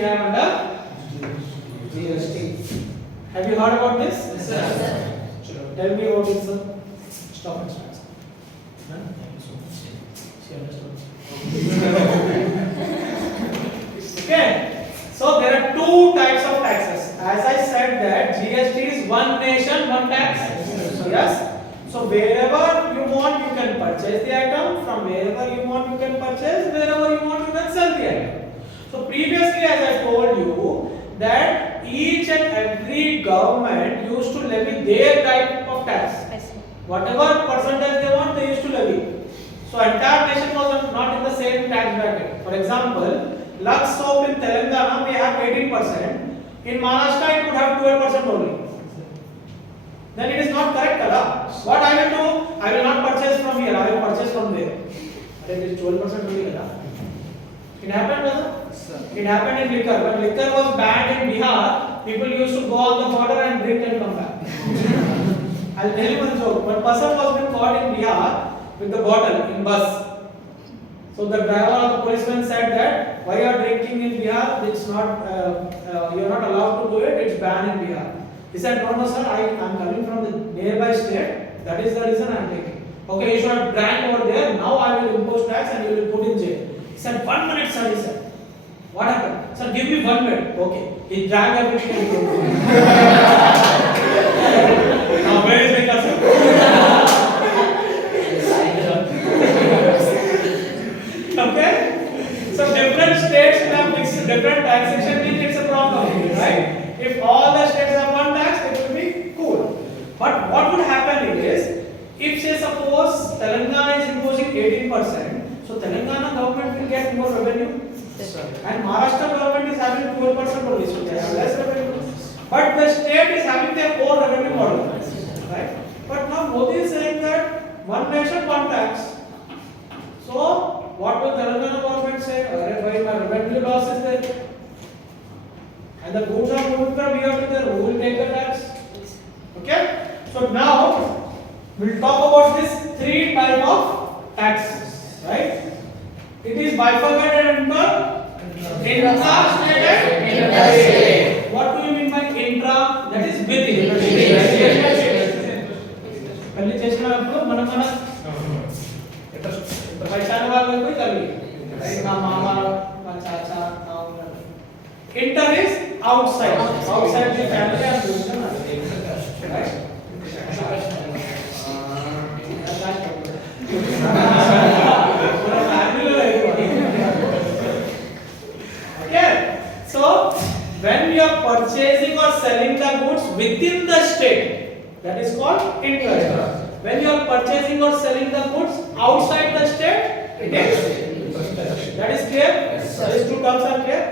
we have under GST. Have you heard about this? Yes, sir. Tell me about this, sir. Stop and start. Thank you so much. She understood. Okay. So there are two types of taxes. As I said that GST is one nation, one tax. Yes. So wherever you want, you can purchase the item. From wherever you want, you can purchase. Wherever you want, you can sell the item. So previously, as I told you, that each and every government used to levy their type of tax. Whatever percentage they want, they used to levy. So entire nation was not in the same tax bracket. For example, Lux soap in Telangana may have 18%. In Maharashtra, it would have 12% only. Then it is not correct, Kada. What I will do? I will not purchase from here. I will purchase from there. It is 12% only, Kada. It happened, brother. It happened in liquor. When liquor was banned in Bihar, people used to go on the border and drink and come back. I'll tell you one joke. One person was been caught in Bihar with the bottle in bus. So the driver or the policeman said that why you are drinking in Bihar? It's not you are not allowed to do it. It's banned in Bihar. He said, no, sir. I am coming from the nearby state. That is the reason I am taking. Okay, you should have drank over there. Now I will impose tax and you will put in jail. He said, 1 minute, sir. He said, what happened? Sir, give me 1 minute. Okay. He drank everything. Now where is the customer? Okay? So different states have mixed different taxation means it's a problem, right? If all the states have one tax, it will be cool. But what would happen is, if say suppose Telangana is imposing 18%, so Telangana government will get more revenue. And Maharashtra government is having 12% only, so they have less revenue. But the state is having their own revenue model, right? But now Modi is saying that one nation, one tax. So what will Telangana government say? Why my revenue loss is there? And the goods are moving from here to there. Who will take the tax? Okay. So now we'll talk about this three type of taxes, right? It is bifurcated into intra-state and interstate. What do you mean by intra? That is within. पहले चेष्टा आपको मन मन पहचान वाला कोई कर ली right ना मामा चाचा inter is outside outside the family and religion right So, when you are purchasing or selling the goods within the state, that is called intra. When you are purchasing or selling the goods outside the state, it is. That is clear? These two terms are clear?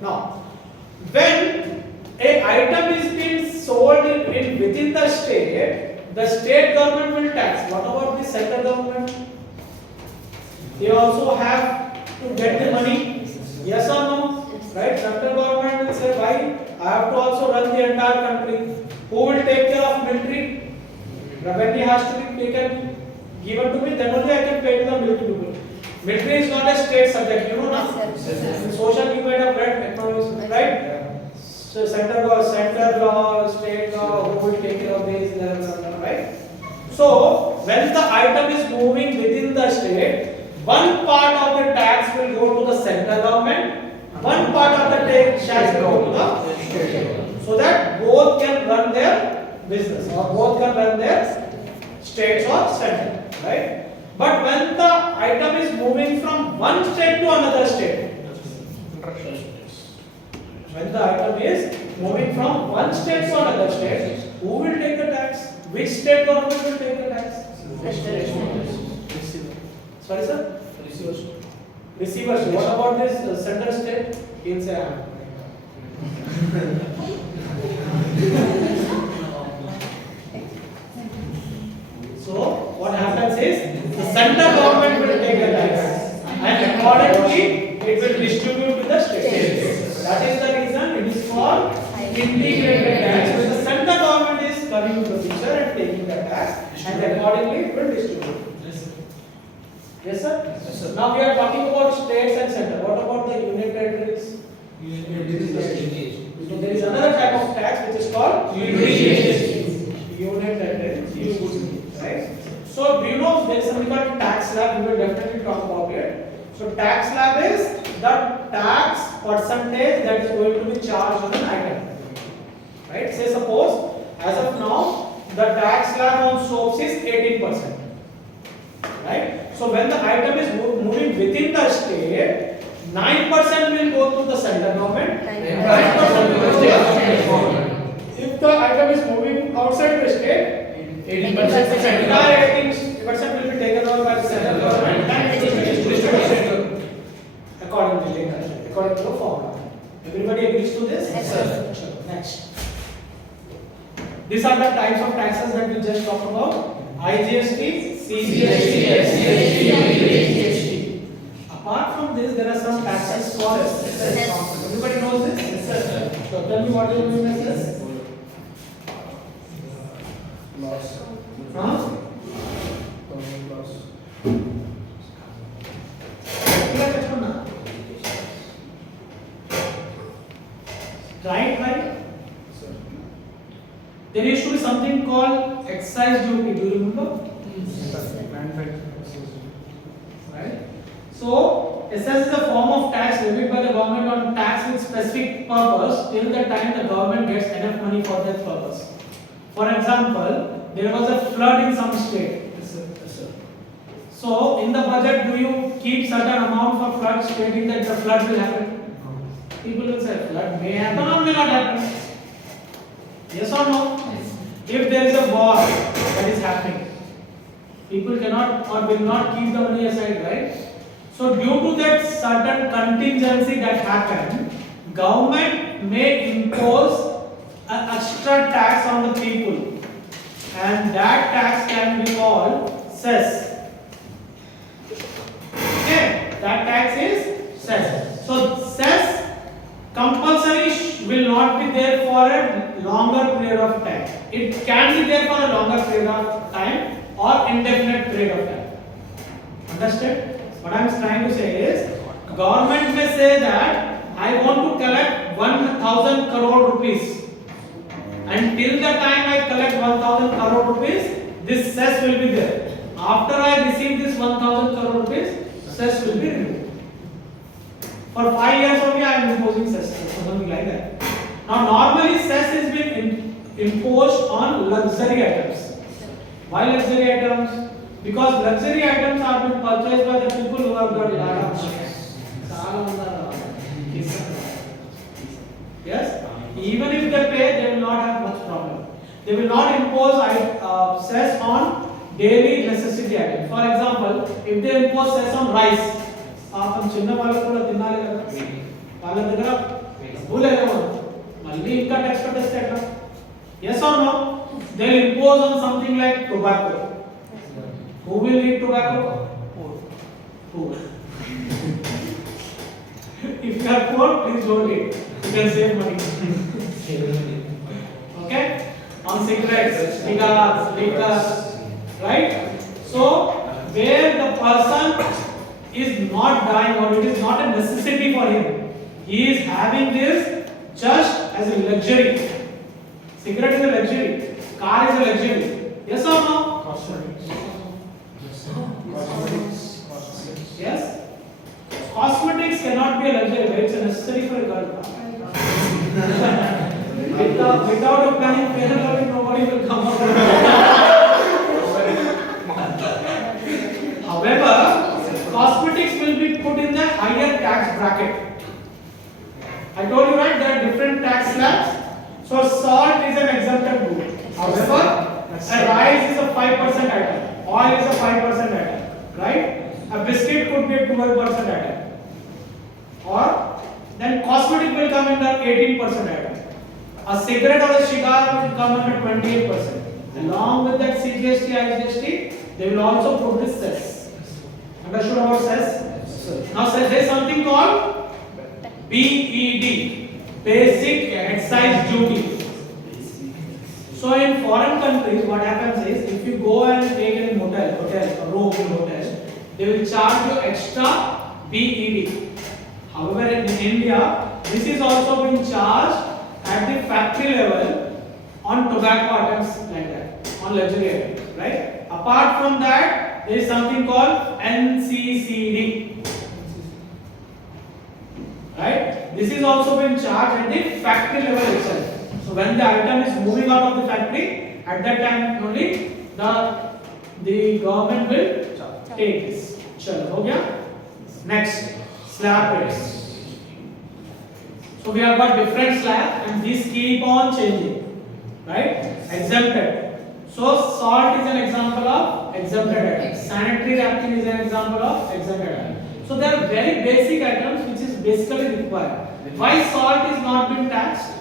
Now, when a item is being sold in within the state government will tax. What about the central government? They also have to get the money. Yes or no? Right? Central government will say, why? I have to also run the entire country. Who will take care of military? Revenue has to be taken, given to me, then only I can pay to the military people. Military is not a state subject, you know, na? In social you might have read economics, right? So center law, state law, who will take care of this, right? So when the item is moving within the state, one part of the tax will go to the central government. One part of the tax shall go to the state, so that both can run their business or both can run their states or center, right? But when the item is moving from one state to another state, when the item is moving from one state to another state, who will take the tax? Which state government will take the tax? Sorry, sir? Receivers. What about this central state? He'll say, so what happens is the central government will take the tax and accordingly it will distribute to the state. That is the reason it is called integrated tax. When the central government is coming to the picture and taking the tax and accordingly it will distribute. Yes, sir? Yes, sir. Now we are talking about states and center. What about the union territories? So there is another type of tax which is called unit entry, right? So do you know there is something called tax slab? We will definitely talk about it. So tax slab is the tax percentage that is going to be charged on an item, right? Say suppose as of now the tax slab on soaps is 18%, right? So when the item is moving within the state, 9% will go to the central government, 9% will go to the state government. If the item is moving outside the state, 18% entire 18% will be taken over by the central government and it will be distributed according to the formula. Everybody agrees to this? Yes, sir. Next. These are the types of taxes that we just talked about: IGST, CGST, SGST. Apart from this, there are some taxes for Yes. Everybody knows this? Yes, sir. So tell me what is mean as this? Huh? Right? There used to be something called excise duty. Do you remember? Right? So, excise is a form of tax levied by the government on tax with specific purpose till the time the government gets enough money for that purpose. For example, there was a flood in some state. Yes, sir. So, in the budget, do you keep certain amount for flood, stating that the flood will happen? People will say flood may happen or may not happen. Yes or no? Yes. If there is a war that is happening, people cannot or will not keep the money aside, right? So due to that certain contingency that happened, government may impose an extra tax on the people, and that tax can be called cess. Okay, that tax is cess. So cess compulsory will not be there for a longer period of time. It can be there for a longer period of time or indefinite period of time. Understand? What I am trying to say is, government may say that I want to collect 1000 crore rupees, and till the time I collect 1000 crore rupees, this cess will be there. After I receive this 1000 crore rupees, cess will be removed. For 5 years only I am imposing cess, something like that. Now normally cess is being imposed on luxury items. Why luxury items? Because luxury items are being purchased by the people who have got lot of money. Yes? Even if they pay, they will not have much problem. They will not impose cess on daily necessity items. For example, if they impose cess on rice, आप चिన్న वाला కూడా తినాలి కదా వాళ్ళ దగ్గర భూలేదా మళ్ళీ ఇంకా tax కట్టేస్తే ఎట్లా yes or no they will impose on something like tobacco. Who will eat tobacco? Poor. If you are poor, please don't eat, you can save money. Okay, on cigarettes, cigars, liquor, right? So where the person is not dying or it is not a necessity for him, he is having this just as a luxury. Cigarette is a luxury, car is a luxury. Yes or no? Yes. Cosmetics cannot be a luxury, but it's a necessity for a girl. Without a planning parent, nobody will come up. However, cosmetics will be put in the higher tax bracket. I told you, right, there are different tax slabs. So salt is an exempted good. However, rice is a 5% item, oil is a 5% item, right? A biscuit could be a 12% item, or then cosmetic will come under 18% item. A cigarette or a cigar will come under 28%. Along with that CGST, IGST, they will also put this cess. Understood about cess? Now there is something called BED, Basic Excise Duty. So in foreign countries, what happens is, if you go and take a hotel, a room in hotel, they will charge you extra BED. However, in India, this is also been charged at the factory level on tobacco items like that, on luxury items, right? Apart from that, there is something called NCCD, right? This is also been charged at the factory level itself. So when the item is moving out of the factory, at that time only the government will take this. Chalo, ho gaya? Next, slab rates. So we have got different slab and these keep on changing, right? Exempted. So salt is an example of exempted item. Sanitary napkin is an example of exempted item. So they are very basic items which is basically required. Why salt is not been taxed?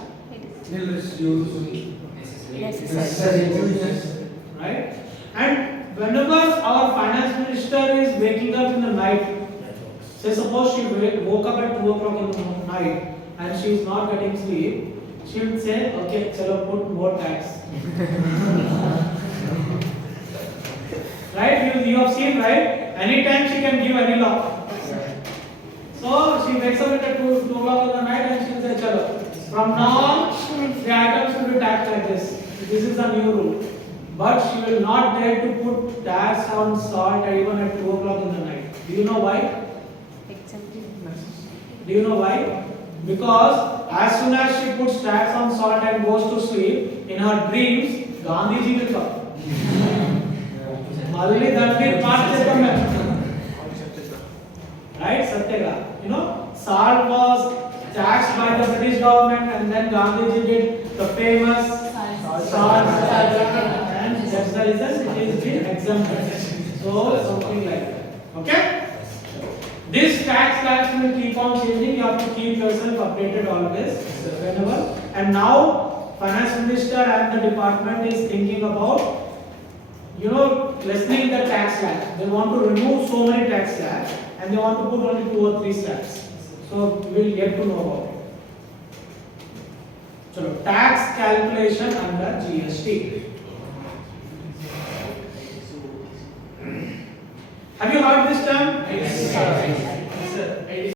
Right? And whenever our finance minister is waking up in the night, say suppose she woke up at 2 o'clock in the night and she is not getting sleep, she will say, okay, chalo put more tax. Right? You have seen, right? Anytime she can give any law. So she wakes up at 2 o'clock in the night and she will say, chalo, from now on, the items will be taxed like this. This is the new rule. But she will not dare to put tax on salt even at 2 o'clock in the night. Do you know why? Do you know why? Because as soon as she puts tax on salt and goes to sleep, in her dreams, Gandhiji will come. Malli Dandit right? Satyega. You know, salt was taxed by the British government and then Gandhiji did the famous salt and that's the reason it is been exempted. So something like that. Okay? This tax slabs will keep on changing. You have to keep yourself updated always, whenever. And now, finance minister and the department is thinking about, lessening the tax slab. They want to remove so many tax slabs, and they want to put only 2 or 3 slabs. So we will get to know about it. So tax calculation under GST. Have you heard this term? Yes.